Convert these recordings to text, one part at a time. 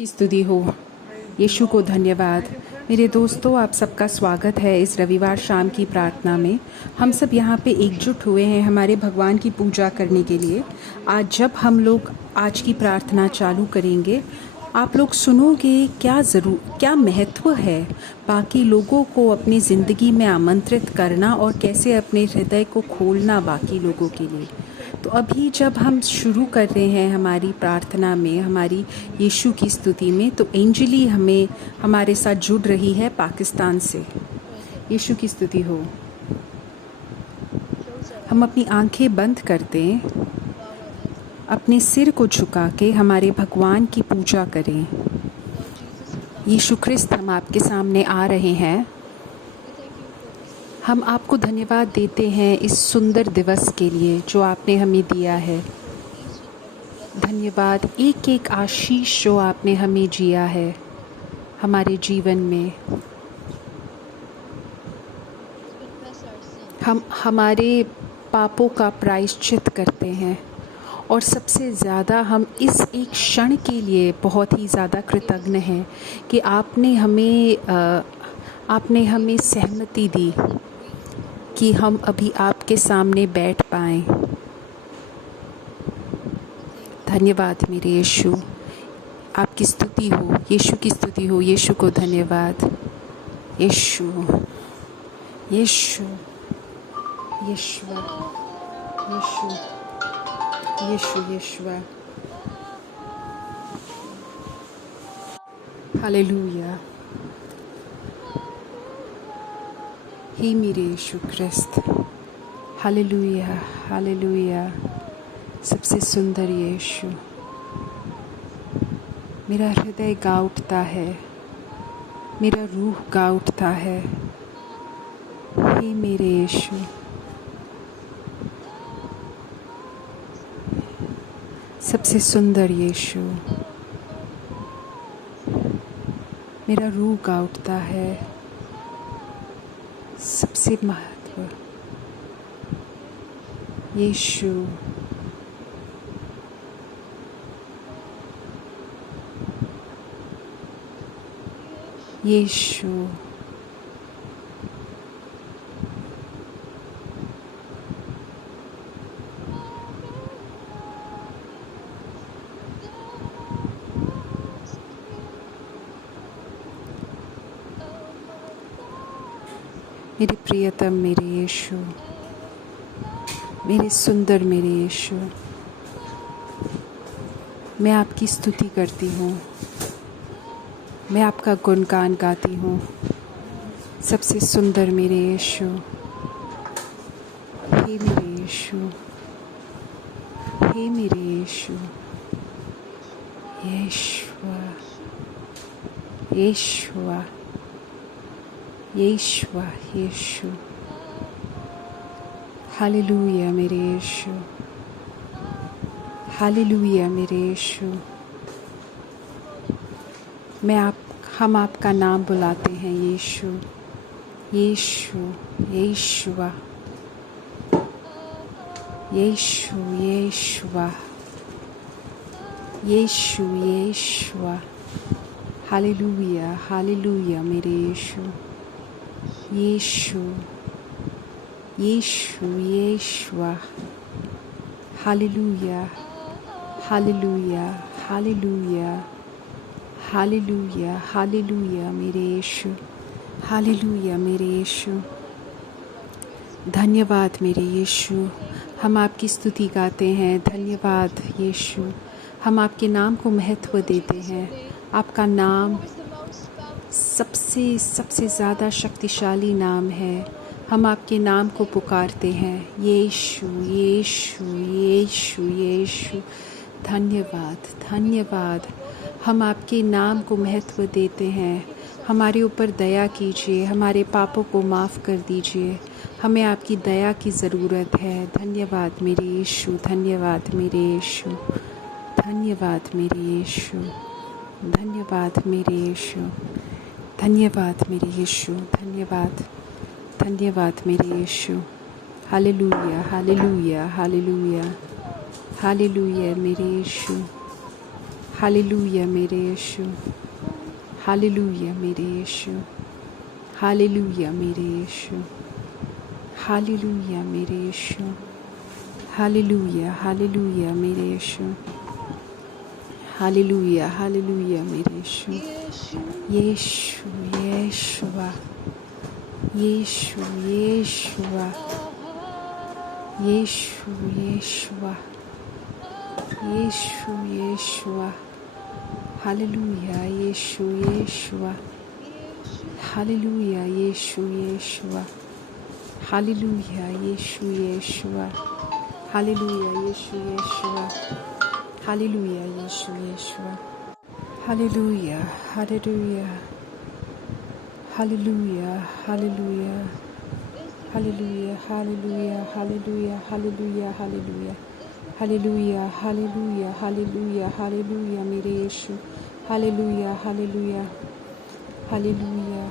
की स्तुति हो। यीशु को धन्यवाद। मेरे दोस्तों, आप सबका स्वागत है इस रविवार शाम की प्रार्थना में। हम सब यहाँ पे एकजुट हुए हैं हमारे भगवान की पूजा करने के लिए। आज जब हम लोग आज की प्रार्थना चालू करेंगे, आप लोग सुनोगे क्या महत्व है बाकी लोगों को अपनी ज़िंदगी में आमंत्रित करना और कैसे अपने हृदय को खोलना बाकी लोगों के लिए। तो अभी जब हम शुरू कर रहे हैं हमारी प्रार्थना में, हमारी यीशु की स्तुति में, तो एंजली हमारे साथ जुड़ रही है पाकिस्तान से। यीशु की स्तुति हो। हम अपनी आंखें बंद कर दें, अपने सिर को झुका के हमारे भगवान की पूजा करें। यीशु ख्रिस्त, हम आपके सामने आ रहे हैं। हम आपको धन्यवाद देते हैं इस सुंदर दिवस के लिए जो आपने हमें दिया है। धन्यवाद एक एक आशीष जो आपने हमें जिया है हमारे जीवन में। हम हमारे पापों का प्रायश्चित करते हैं और सबसे ज़्यादा हम इस एक क्षण के लिए बहुत ही ज़्यादा कृतज्ञ हैं कि आपने हमें सहमति दी कि हम अभी आपके सामने बैठ पाएं। धन्यवाद मेरे यीशु, आपकी स्तुति हो। यीशु की स्तुति हो। यीशु को धन्यवाद। यीशु यीशु यीशु यीशु यीशु यीशु। हालेलुया। हे मेरे यीशु ख्रिस्त, हालेलुया हालेलुया। सबसे सुंदर यीशु, मेरा हृदय गा उठता है, मेरा रूह गा उठता है। हे मेरे यीशु, सबसे सुंदर यीशु, मेरा रूह गा उठता है। सबसे महत्व यीशु, यीशु, मेरे प्रियतम मेरे यीशु, मेरे सुंदर मेरे यीशु, मैं आपकी स्तुति करती हूँ, मैं आपका गुणगान गाती हूँ। सबसे सुंदर मेरे यीशु, हे मेरे यीशु, हे मेरे यीशु, यीशुआ यीशुआ यीशुआ यीशु। हालेलुया मेरे यीशु, हालेलुया मेरे यीशु। हम आपका नाम बुलाते हैं यीशु, Yeshu Yeshua Yeshu Yeshua Yeshu Yeshua. Hallelujah hallelujah मेरे Yeshu, Yeshu Yeshu Yeshua. Hallelujah hallelujah hallelujah hallelujah hallelujah मेरे यीशु, हालेलुया मेरे यीशु। धन्यवाद मेरे यीशु, हम आपकी स्तुति गाते हैं। धन्यवाद यीशु, हम आपके नाम को महत्व देते हैं। आपका नाम सबसे ज़्यादा शक्तिशाली नाम है। हम आपके नाम को पुकारते हैं, यीशु यीशु यीशु यीशु। धन्यवाद धन्यवाद, हम आपके नाम को महत्व देते हैं। हमारे ऊपर दया कीजिए, हमारे पापों को माफ़ कर दीजिए। हमें आपकी दया की ज़रूरत है। धन्यवाद मेरे यीशु, धन्यवाद मेरे यीशु, धन्यवाद मेरे यीशु, धन्यवाद मेरे यीशु, धन्यवाद मेरे यीशु, धन्यवाद धन्यवाद मेरे Yeshu. Hallelujah hallelujah hallelujah hallelujah मेरे यीशु, हालेलुया मेरे यीशु, हालेलुया मेरे यीशु, हालेलुया मेरे यीशु, हालेलुया मेरे यीशु, हालेलुया हालेलुया मेरे यीशु, हालेलुया हालेलुया मेरे Yeshu, Yeshu Yeshua, Yeshu Yeshua, Yeshu Yeshua, Yeshu Yeshua, hallelujah Yeshu Yeshua, hallelujah Yeshu Yeshua, hallelujah Yeshu Yeshua, hallelujah Yeshu Yeshua, hallelujah Yeshu Yeshua, hallelujah hallelujah hallelujah hallelujah hallelujah hallelujah hallelujah hallelujah hallelujah hallelujah hallelujah hallelujah hallelujah मेरे Yeshu, hallelujah hallelujah hallelujah,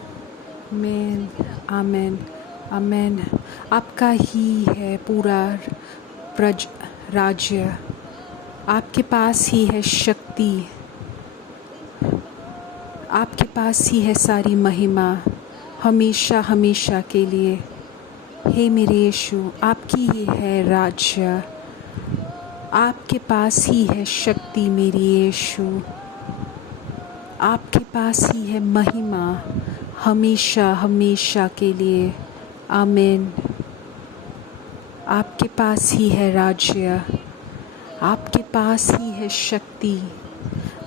amen amen amen. आपका ही है पूरा राज्य, आपके पास ही है शक्ति, आपके पास ही है सारी महिमा हमेशा हमेशा के लिए। हे मेरे यीशु, आपकी ही है राज्य, आपके पास ही है शक्ति मेरे यीशु, आपके पास ही है महिमा हमेशा हमेशा के लिए। आमीन। आपके पास ही है राज्य, आपके पास ही है शक्ति,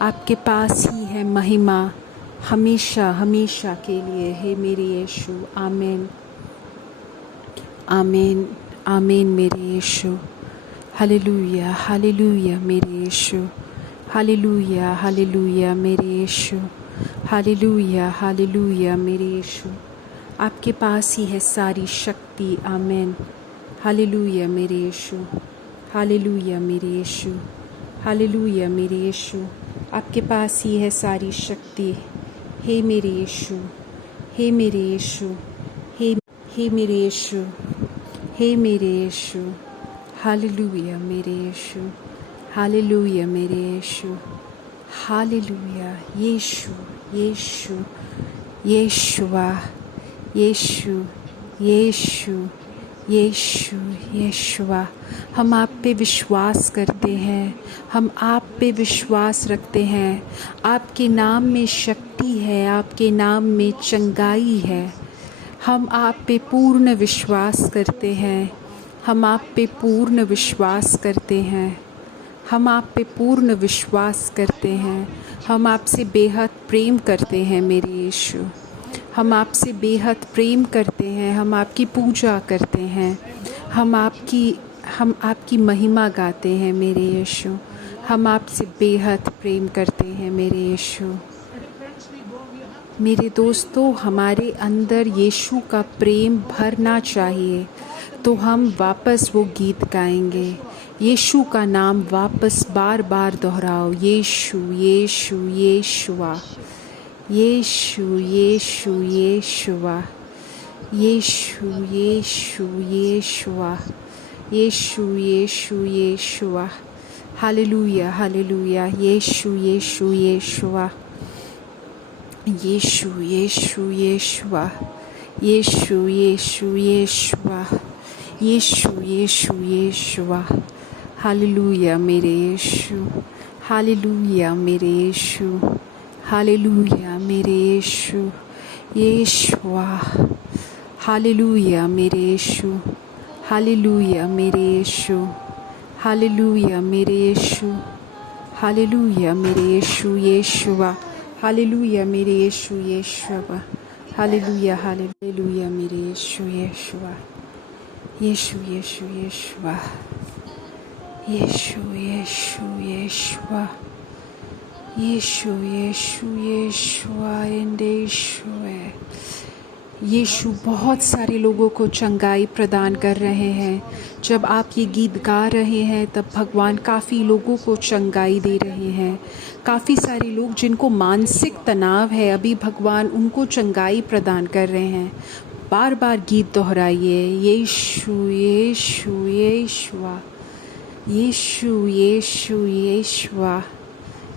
आपके पास ही है महिमा हमेशा हमेशा के लिए। हे मेरे यीशु, आमीन आमीन आमीन मेरे यीशु, हालेलुया हालेलुया मेरे यीशु, हालेलुया हालेलुया मेरे यीशु, हालेलुया हालेलुया मेरे यीशु। आपके पास ही है सारी शक्ति। आमीन। हालेलुया मेरे यीशु, हालेलुया मेरे यीशु, हालेलुया मेरे यीशु। आपके पास ही है सारी शक्ति। हे मेरे यीशु, हे मेरे यीशु, हे मेरे यीशु, हे मेरे यीशु, हालेलुया मेरे यीशु, हालेलुया मेरे यीशु, हालेलुया यीशु यीशु यीशुआ, यीशु यीशु यीशु यीशुआ। हम आप पे विश्वास करते हैं, हम आप पे विश्वास रखते हैं। आपके नाम में शक्ति है, आपके नाम में चंगाई है। हम आप पे पूर्ण विश्वास करते हैं, हम आप पे पूर्ण विश्वास करते हैं, हम आप पे पूर्ण विश्वास करते हैं। हम आपसे बेहद प्रेम करते हैं मेरे यीशु, हम आपसे बेहद प्रेम करते हैं। हम आपकी पूजा करते हैं, हम आपकी महिमा गाते हैं मेरे यीशु। हम आपसे बेहद प्रेम करते हैं मेरे यीशु। मेरे दोस्तों, हमारे अंदर यीशु का प्रेम भरना चाहिए, तो हम वापस वो गीत गाएंगे। यीशु का नाम वापस बार बार दोहराओ, यीशु यीशु यीशुआ, यीशु यीशु यीशुआ, यीशु यीशु यीशुआ, यीशु यीशु यीशुआ। हालेलुया हालेलुया, यीशु यीशु यीशुआ, यीशु यीशु यीशुआ, यीशु यीशु यीशुआ, यीशु यीशु यीशुआ। हालेलुया मेरे यीशु, हालेलुया मेरे यीशु, हालेलुया मेरे यीशु, यीशुआ। हालेलुया मेरे यीशु, हालेलुया मेरे यीशु, हालेलुया मेरे यीशु, हालेलुया मेरे यीशु यीशुआ। हालेलुया मेरे यीशु यीशुआ, हालेलुया हालेलुया मेरे यीशु Yeshua, Yeshu Yeshu Yeshua, Yeshu Yeshu Yeshua, Yeshu Yeshu यीशुआ and यीशुए। यीशु बहुत सारे लोगों को चंगाई प्रदान कर रहे हैं। जब आप ये गीत गा रहे हैं तब भगवान काफ़ी लोगों को चंगाई दे रहे हैं। काफ़ी सारे लोग जिनको मानसिक तनाव है, अभी भगवान उनको चंगाई प्रदान कर रहे हैं। बार बार गीत दोहराइए, यीशु यीशु यीशुआ, यीशु यीशु यीशुआ,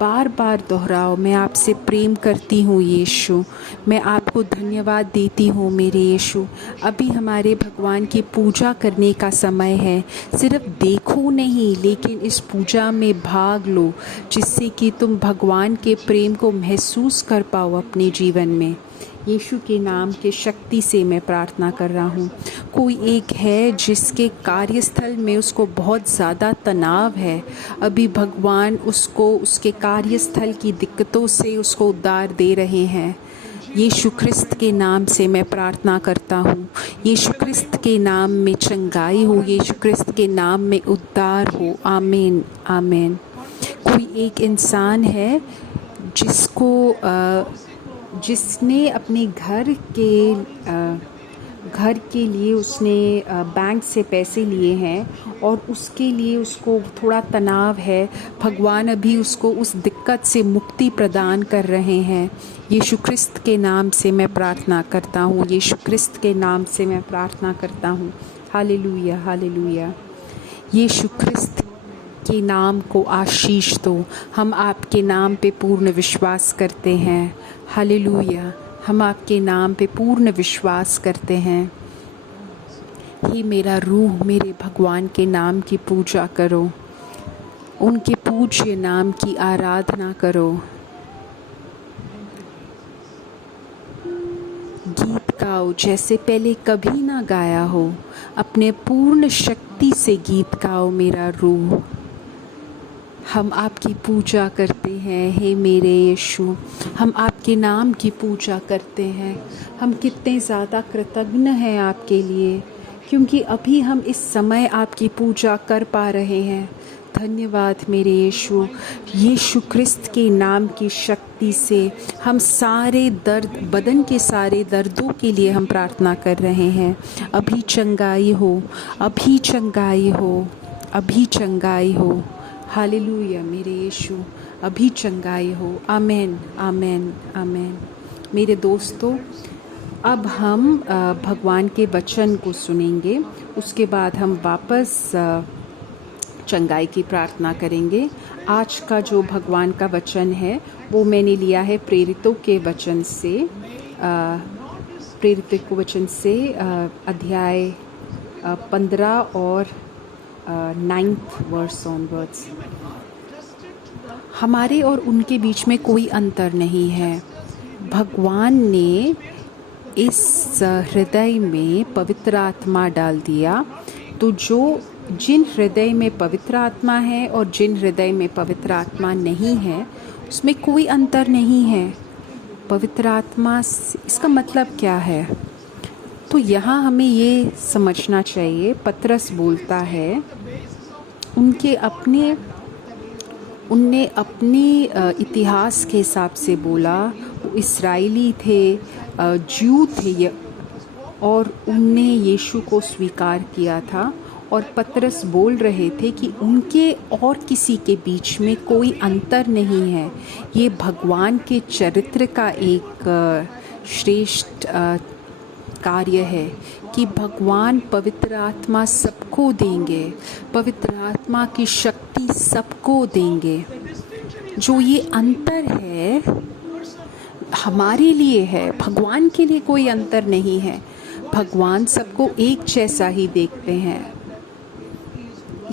बार बार दोहराओ, मैं आपसे प्रेम करती हूँ यीशु, मैं आपको धन्यवाद देती हूँ मेरे यीशु। अभी हमारे भगवान की पूजा करने का समय है। सिर्फ देखो नहीं, लेकिन इस पूजा में भाग लो, जिससे कि तुम भगवान के प्रेम को महसूस कर पाओ अपने जीवन में। यीशु के नाम के शक्ति से मैं प्रार्थना कर रहा हूँ। कोई एक है जिसके कार्यस्थल में उसको बहुत ज़्यादा तनाव है, अभी भगवान उसको उसके कार्यस्थल की दिक्कतों से उसको उद्धार दे रहे हैं। यीशु ख्रिस्त के नाम से मैं प्रार्थना करता हूँ। यीशु ख्रिस्त के नाम में चंगाई हो, यीशु ख्रिस्त के नाम में उद्धार हो। आमीन आमीन। कोई एक इंसान है जिसने अपने घर के लिए उसने बैंक से पैसे लिए हैं और उसके लिए उसको थोड़ा तनाव है। भगवान अभी उसको उस दिक्कत से मुक्ति प्रदान कर रहे हैं। यीशु ख्रिस्त के नाम से मैं प्रार्थना करता हूँ। यीशु ख्रिस्त के नाम से मैं प्रार्थना करता हूँ। Hallelujah hallelujah. यीशु ख्रिस्त के नाम को आशीष दो। हम आपके नाम पे पूर्ण विश्वास करते हैं। हालेलुया। हम आपके नाम पे पूर्ण विश्वास करते हैं। हे मेरा रूह मेरे भगवान के नाम की पूजा करो, उनके पूज्य नाम की आराधना करो। गीत गाओ जैसे पहले कभी ना गाया हो, अपने पूर्ण शक्ति से गीत गाओ मेरा रूह। हम आपकी पूजा करते हैं हे मेरे यीशु, हम आपके नाम की पूजा करते हैं। हम कितने ज़्यादा कृतज्ञ हैं आपके लिए, क्योंकि अभी हम इस समय आपकी पूजा कर पा रहे हैं। धन्यवाद मेरे यीशु। यीशु ख्रिस्त के नाम की शक्ति से हम सारे दर्द, बदन के सारे दर्दों के लिए हम प्रार्थना कर रहे हैं। अभी चंगाई हो, अभी चंगाई हो, अभी चंगाई हो। हालेलुया मेरे यीशु, अभी चंगाई हो। आमेन आमेन आमेन। मेरे दोस्तों, अब हम भगवान के वचन को सुनेंगे, उसके बाद हम वापस चंगाई की प्रार्थना करेंगे। आज का जो भगवान का वचन है वो मैंने लिया है प्रेरितों के वचन से, अध्याय 15 और 9th वर्स ऑनवर्ड्स। हमारे और उनके बीच में कोई अंतर नहीं है। भगवान ने इस हृदय में पवित्र आत्मा डाल दिया, तो जिन हृदय में पवित्र आत्मा है और जिन हृदय में पवित्र आत्मा नहीं है, उसमें कोई अंतर नहीं है। पवित्र आत्मा, इसका मतलब क्या है? तो यहाँ हमें ये समझना चाहिए, पतरस बोलता है, उनने अपने इतिहास के हिसाब से बोला। वो इस्राएली थे, ज्यू थे, और उनने यीशु को स्वीकार किया था। और पतरस बोल रहे थे कि उनके और किसी के बीच में कोई अंतर नहीं है। ये भगवान के चरित्र का एक श्रेष्ठ कार्य है कि भगवान पवित्र आत्मा सबको देंगे, पवित्र आत्मा की शक्ति सबको देंगे। जो ये अंतर है हमारे लिए है, भगवान के लिए कोई अंतर नहीं है। भगवान सबको एक जैसा ही देखते हैं,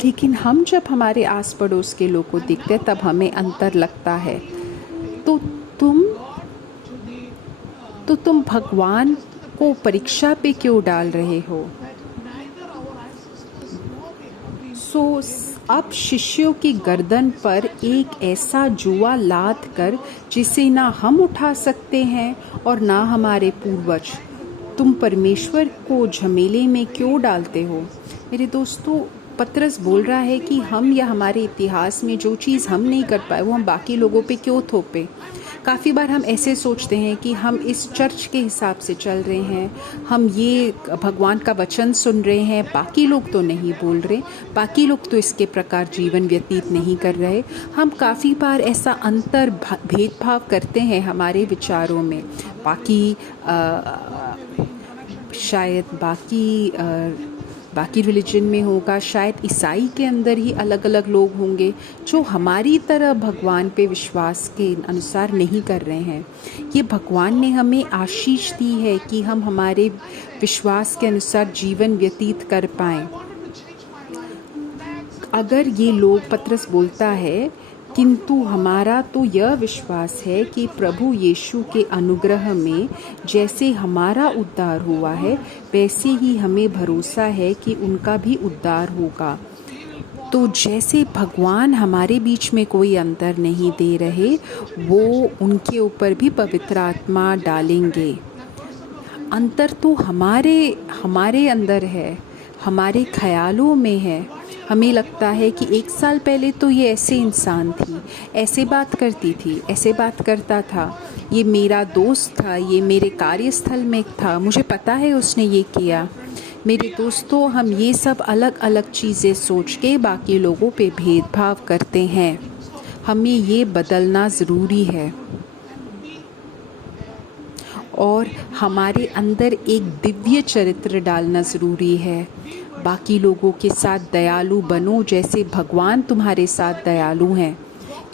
लेकिन हम जब हमारे आस पड़ोस के लोग को देखते हैं तब हमें अंतर लगता है। तो तुम भगवान को परीक्षा पे क्यों डाल रहे हो? अब शिष्यों की गर्दन पर एक ऐसा जुआ लाद कर जिसे ना हम उठा सकते हैं और ना हमारे पूर्वज, तुम परमेश्वर को झमेले में क्यों डालते हो? मेरे दोस्तों, पतरस बोल रहा है कि हम या हमारे इतिहास में जो चीज़ हम नहीं कर पाए वो हम बाकी लोगों पे क्यों थोपे। काफ़ी बार हम ऐसे सोचते हैं कि हम इस चर्च के हिसाब से चल रहे हैं, हम ये भगवान का वचन सुन रहे हैं, बाकी लोग तो नहीं बोल रहे, बाकी लोग तो इसके प्रकार जीवन व्यतीत नहीं कर रहे। हम काफ़ी बार ऐसा अंतर भेदभाव करते हैं हमारे विचारों में। शायद बाकी बाकी रिलीजन में होगा, शायद ईसाई के अंदर ही अलग अलग लोग होंगे जो हमारी तरह भगवान पे विश्वास के अनुसार नहीं कर रहे हैं। ये भगवान ने हमें आशीष दी है कि हम हमारे विश्वास के अनुसार जीवन व्यतीत कर पाएँ। अगर ये लोग, पतरस बोलता है, किंतु हमारा तो यह विश्वास है कि प्रभु यीशु के अनुग्रह में जैसे हमारा उद्धार हुआ है वैसे ही हमें भरोसा है कि उनका भी उद्धार होगा। तो जैसे भगवान हमारे बीच में कोई अंतर नहीं दे रहे, वो उनके ऊपर भी पवित्र आत्मा डालेंगे। अंतर तो हमारे अंदर है, हमारे ख्यालों में है। हमें लगता है कि 1 साल पहले तो ये ऐसे इंसान थी, ऐसे बात करती थी, ऐसे बात करता था, ये मेरा दोस्त था, ये मेरे कार्यस्थल में था, मुझे पता है उसने ये किया। मेरे दोस्तों, हम ये सब अलग अलग चीज़ें सोच के बाकी लोगों पे भेदभाव करते हैं। हमें ये बदलना ज़रूरी है और हमारे अंदर एक दिव्य चरित्र डालना ज़रूरी है। बाकी लोगों के साथ दयालु बनो जैसे भगवान तुम्हारे साथ दयालु हैं,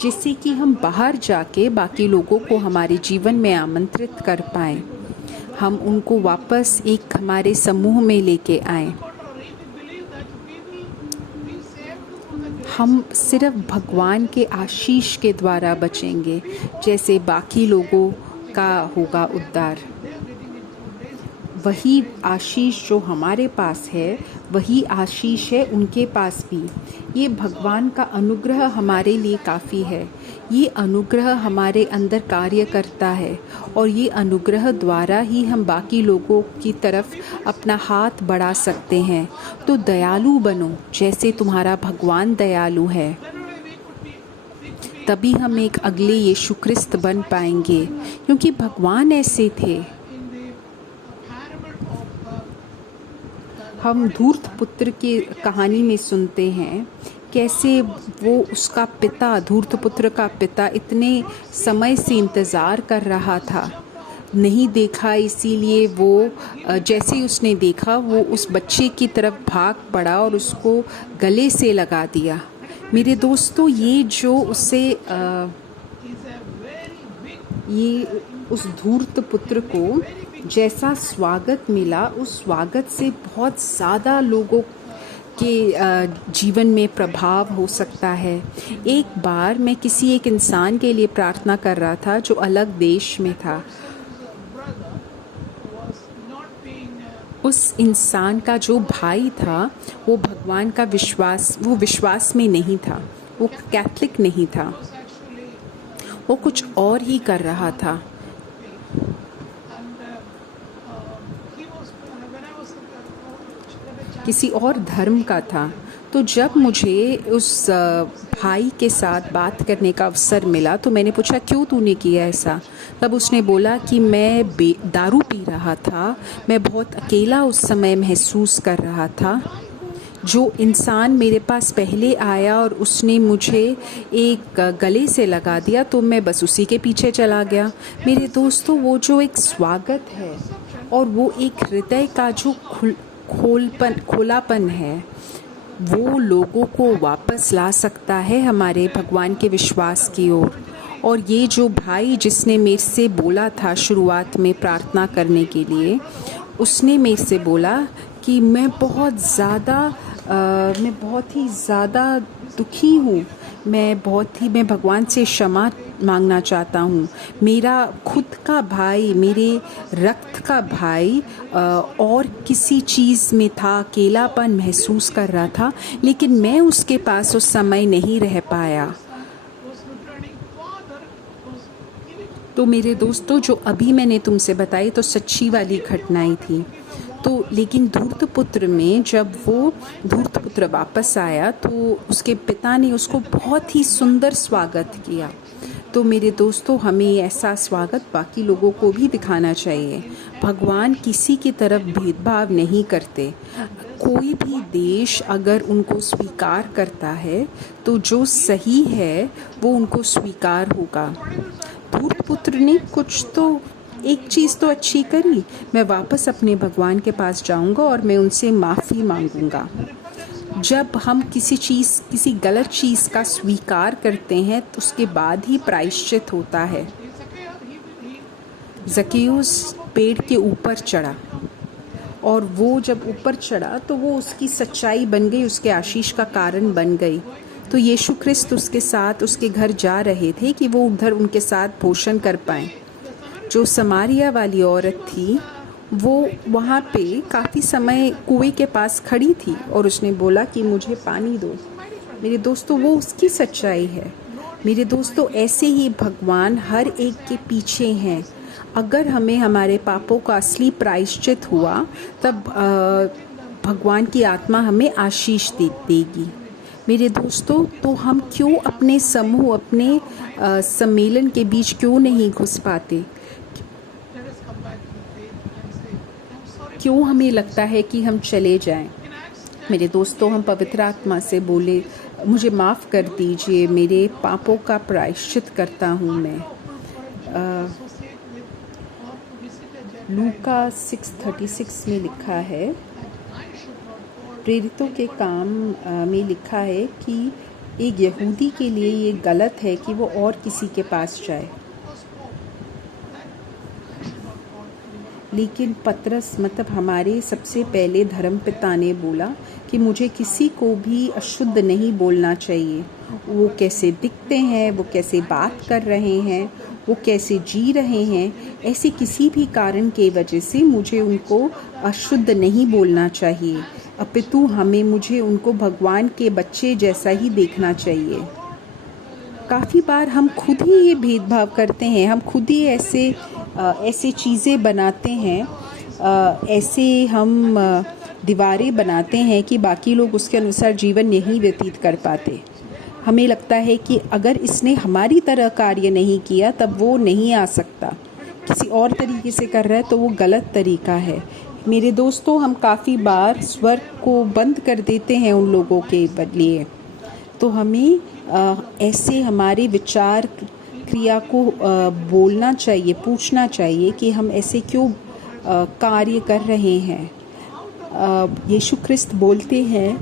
जिससे कि हम बाहर जाके बाकी लोगों को हमारे जीवन में आमंत्रित कर पाएँ, हम उनको वापस एक हमारे समूह में लेके आएँ। हम सिर्फ भगवान के आशीष के द्वारा बचेंगे जैसे बाकी लोगों का होगा उद्धार। वही आशीष जो हमारे पास है वही आशीष है उनके पास भी। ये भगवान का अनुग्रह हमारे लिए काफ़ी है। ये अनुग्रह हमारे अंदर कार्य करता है और ये अनुग्रह द्वारा ही हम बाकी लोगों की तरफ अपना हाथ बढ़ा सकते हैं। तो दयालु बनो जैसे तुम्हारा भगवान दयालु है, तभी हम एक अगले यीशु क्रिस्त बन पाएंगे, क्योंकि भगवान ऐसे थे। हम धूर्त पुत्र की कहानी में सुनते हैं कैसे वो उसका पिता, धूर्त पुत्र का पिता इतने समय से इंतज़ार कर रहा था, नहीं देखा, इसीलिए वो जैसे ही उसने देखा वो उस बच्चे की तरफ भाग पड़ा और उसको गले से लगा दिया। मेरे दोस्तों, ये जो उसे ये उस धूर्त पुत्र को जैसा स्वागत मिला, उस स्वागत से बहुत ज़्यादा लोगों के जीवन में प्रभाव हो सकता है। एक बार मैं किसी एक इंसान के लिए प्रार्थना कर रहा था जो अलग देश में था। उस इंसान का जो भाई था वो भगवान का विश्वास में नहीं था, वो कैथलिक नहीं था, वो कुछ और ही कर रहा था। किसी और धर्म का था। तो जब मुझे उस भाई के साथ बात करने का अवसर मिला तो मैंने पूछा, क्यों तूने किया ऐसा? तब उसने बोला कि मैं दारू पी रहा था, मैं बहुत अकेला उस समय महसूस कर रहा था। जो इंसान मेरे पास पहले आया और उसने मुझे एक गले से लगा दिया तो मैं बस उसी के पीछे चला गया। मेरे दोस्तों, वो जो एक स्वागत है और वो एक हृदय का जो खोलापन है, वो लोगों को वापस ला सकता है हमारे भगवान के विश्वास की ओर। और ये जो भाई जिसने मेरे से बोला था शुरुआत में प्रार्थना करने के लिए, उसने मेरे से बोला कि मैं बहुत ही ज़्यादा दुखी हूँ, मैं भगवान से क्षमा मांगना चाहता हूँ। मेरा खुद का भाई, मेरे रक्त का भाई और किसी चीज़ में था, अकेलापन महसूस कर रहा था, लेकिन मैं उसके पास उस समय नहीं रह पाया। तो मेरे दोस्तों, जो अभी मैंने तुमसे बताई तो सच्ची वाली घटनाएं थी। तो लेकिन धूर्त पुत्र में जब वो धूर्त पुत्र वापस आया तो उसके पिता ने उसको बहुत ही सुंदर स्वागत किया। तो मेरे दोस्तों, हमें ऐसा स्वागत बाकी लोगों को भी दिखाना चाहिए। भगवान किसी की तरफ भेदभाव नहीं करते। कोई भी देश अगर उनको स्वीकार करता है तो जो सही है वो उनको स्वीकार होगा। धूर्त पुत्र ने कुछ तो एक चीज़ तो अच्छी करी, मैं वापस अपने भगवान के पास जाऊंगा और मैं उनसे माफ़ी मांगूंगा। जब हम किसी गलत चीज़ का स्वीकार करते हैं तो उसके बाद ही प्रायश्चित होता है। ज़क्केयुस पेड़ के ऊपर चढ़ा और वो जब ऊपर चढ़ा तो वो उसकी सच्चाई बन गई, उसके आशीष का कारण बन गई। तो यीशु ख्रिस्त उसके साथ उसके घर जा रहे थे कि वो उधर उनके साथ भोजन कर पाएं। जो समारिया वाली औरत थी वो वहाँ पे काफ़ी समय कुएं के पास खड़ी थी और उसने बोला कि मुझे पानी दो। मेरे दोस्तों, वो उसकी सच्चाई है। मेरे दोस्तों, ऐसे ही भगवान हर एक के पीछे हैं। अगर हमें हमारे पापों का असली प्रायश्चित हुआ तब भगवान की आत्मा हमें आशीष देगी। मेरे दोस्तों, तो हम क्यों अपने समूह, अपने सम्मेलन के बीच क्यों नहीं घुस पाते? क्यों हमें लगता है कि हम चले जाएं? मेरे दोस्तों, हम पवित्र आत्मा से बोले, मुझे माफ़ कर दीजिए, मेरे पापों का प्रायश्चित करता हूँ मैं। लूका 6:36 में लिखा है, प्रेरितों के काम में लिखा है कि एक यहूदी के लिए ये गलत है कि वो और किसी के पास जाए। लेकिन पतरस मतलब हमारे सबसे पहले धर्मपिता ने बोला कि मुझे किसी को भी अशुद्ध नहीं बोलना चाहिए। वो कैसे दिखते हैं, वो कैसे बात कर रहे हैं, वो कैसे जी रहे हैं, ऐसे किसी भी कारण के वजह से मुझे उनको अशुद्ध नहीं बोलना चाहिए, अपितु मुझे उनको भगवान के बच्चे जैसा ही देखना चाहिए। काफ़ी बार हम खुद ही ये भेदभाव करते हैं, हम खुद ही ऐसे चीज़ें बनाते हैं, ऐसे हम दीवारें बनाते हैं कि बाकी लोग उसके अनुसार जीवन नहीं व्यतीत कर पाते। हमें लगता है कि अगर इसने हमारी तरह कार्य नहीं किया तब वो नहीं आ सकता, किसी और तरीके से कर रहा है तो वो गलत तरीका है। मेरे दोस्तों, हम काफ़ी बार स्वर्ग को बंद कर देते हैं उन लोगों के लिए। तो हमें ऐसे हमारे विचार क्रिया को बोलना चाहिए, पूछना चाहिए कि हम ऐसे क्यों कार्य कर रहे हैं। यीशु ख्रिस्त बोलते हैं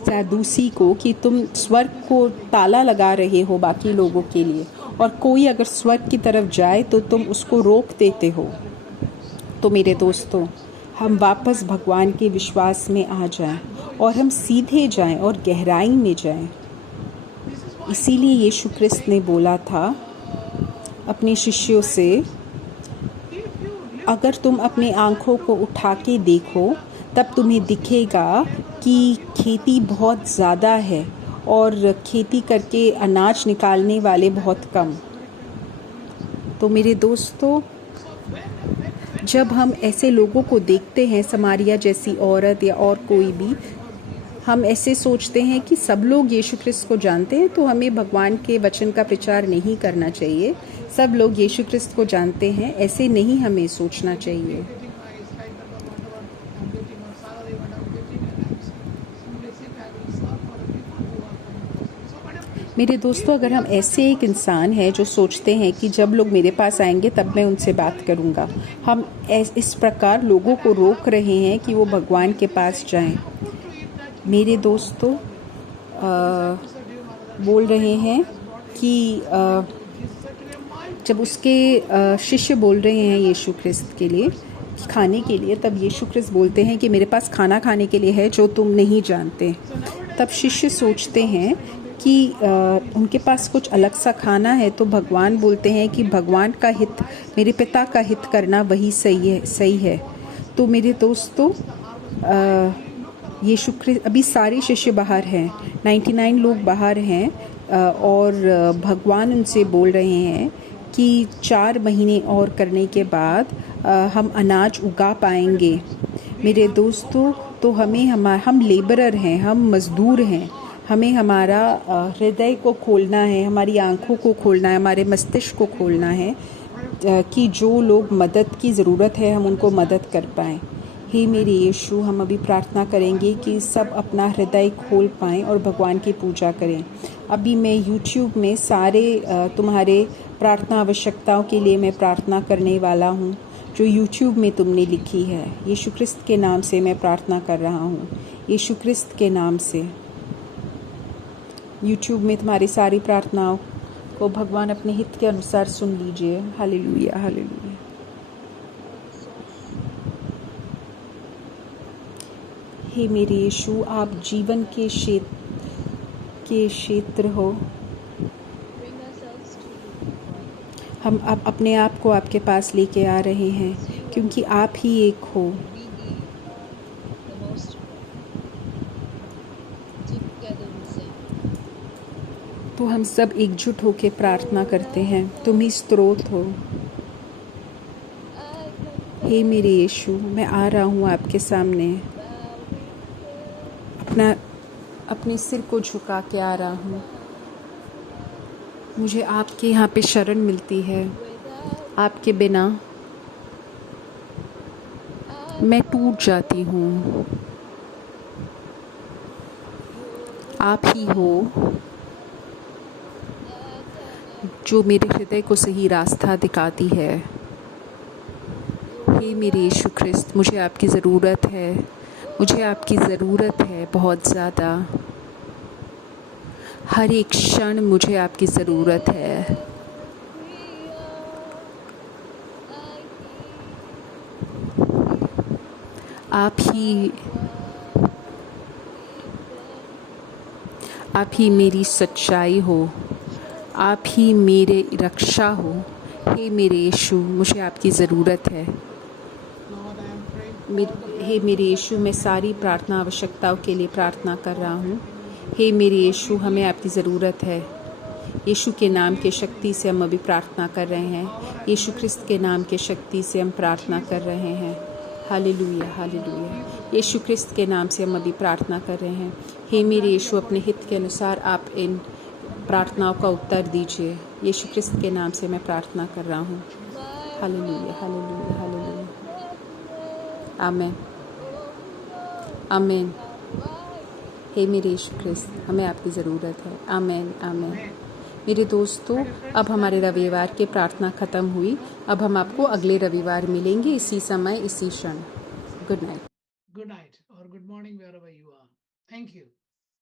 सदूसी को कि तुम स्वर्ग को ताला लगा रहे हो बाकी लोगों के लिए, और कोई अगर स्वर्ग की तरफ जाए तो तुम उसको रोक देते हो। तो मेरे दोस्तों, हम वापस भगवान के विश्वास में आ जाएं और हम सीधे जाएं और गहराई में जाएं। इसीलिए यीशु ख्रिस्त ने बोला था अपने शिष्यों से, अगर तुम अपनी आँखों को उठा के देखो तब तुम्हें दिखेगा कि खेती बहुत ज़्यादा है और खेती करके अनाज निकालने वाले बहुत कम। तो मेरे दोस्तों, जब हम ऐसे लोगों को देखते हैं, समारिया जैसी औरत या और कोई भी, हम ऐसे सोचते हैं कि सब लोग यीशु ख्रिस्त को जानते हैं तो हमें भगवान के वचन का प्रचार नहीं करना चाहिए। सब लोग यीशु ख्रिस्त को जानते हैं, ऐसे नहीं हमें सोचना चाहिए। मेरे दोस्तों, अगर हम ऐसे एक इंसान हैं जो सोचते हैं कि जब लोग मेरे पास आएंगे तब मैं उनसे बात करूंगा, हम इस प्रकार लोगों को रोक रहे हैं कि वो भगवान के पास जाएं। मेरे दोस्तों, बोल रहे हैं कि जब उसके शिष्य बोल रहे हैं यीशु ख्रिस्त के लिए खाने के लिए, तब यीशु ख्रिस्त बोलते हैं कि मेरे पास खाना खाने के लिए है जो तुम नहीं जानते। तब शिष्य सोचते हैं कि उनके पास कुछ अलग सा खाना है, तो भगवान बोलते हैं कि भगवान का हित, मेरे पिता का हित करना वही सही है। तो मेरे दोस्तों, यीशु ख्रिस्त, अभी सारे शिष्य बाहर हैं, 99 लोग बाहर हैं, और भगवान उनसे बोल रहे हैं कि 4 महीने और करने के बाद हम अनाज उगा पाएंगे। मेरे दोस्तों, तो हम लेबरर हैं, हम मज़दूर हैं। हमें हमारा हृदय को खोलना है, हमारी आँखों को खोलना है, हमारे मस्तिष्क को खोलना है कि जो लोग मदद की ज़रूरत है हम उनको मदद कर पाएँ। हे मेरे यीशु, हम अभी प्रार्थना करेंगे कि सब अपना हृदय खोल पाएँ और भगवान की पूजा करें। अभी मैं YouTube में सारे तुम्हारे प्रार्थना आवश्यकताओं के लिए मैं प्रार्थना करने वाला हूँ जो यूट्यूब में तुमने लिखी है। यीशु क्रिस्त के नाम से मैं प्रार्थना कर रहा हूँ। यीशु क्रिस्त के नाम से यूट्यूब में तुम्हारी सारी प्रार्थनाओं को भगवान अपने हित के अनुसार सुन लीजिए। Hallelujah, hallelujah. हे मेरे यीशु, आप जीवन के क्षेत्र हो। हम अब अपने आप को आपके पास लेके आ रहे हैं क्योंकि आप ही एक हो। तो हम सब एकजुट होकर प्रार्थना करते हैं। तुम ही स्रोत हो। हे मेरे यीशु, मैं आ रहा हूँ आपके सामने। अपने सिर को झुका के आ रहा हूँ। मुझे आपके यहाँ पे शरण मिलती है। आपके बिना मैं टूट जाती हूँ। आप ही हो जो मेरे हृदय को सही रास्ता दिखाती है। हे मेरे यीशु ख्रिस्त, मुझे आपकी ज़रूरत है। मुझे आपकी ज़रूरत है बहुत ज़्यादा। हर एक क्षण मुझे आपकी ज़रूरत है। आप ही मेरी सच्चाई हो। आप ही मेरे रक्षा हो। हे मेरे यीशु, मुझे आपकी ज़रूरत है। हे मेरे यीशु, मैं सारी प्रार्थना आवश्यकताओं के लिए प्रार्थना कर रहा हूँ। हे मेरे यीशु, हमें आपकी ज़रूरत है। यीशु के नाम के शक्ति से हम अभी प्रार्थना कर रहे हैं। यीशु क्रिस्त के नाम के शक्ति से हम प्रार्थना कर रहे हैं। Hallelujah, hallelujah. यीशु क्रिस्त के नाम से हम अभी प्रार्थना कर रहे हैं। हे मेरे यीशु, अपने हित के अनुसार आप इन प्रार्थनाओं का उत्तर दीजिए। यीशु क्रिस्त के नाम से मैं प्रार्थना कर रहा हूँ। Hallelujah, hallelujah, hallelujah. आमीन, आमीन। हे मेरे यीशु क्रिस्त, हमें आपकी ज़रूरत है। आमीन, आमीन। मेरे दोस्तों, अब हमारे रविवार की प्रार्थना ख़त्म हुई। अब हम आपको अगले रविवार मिलेंगे इसी समय, इसी क्षण। Good night. Good night or good morning wherever you are. Thank you.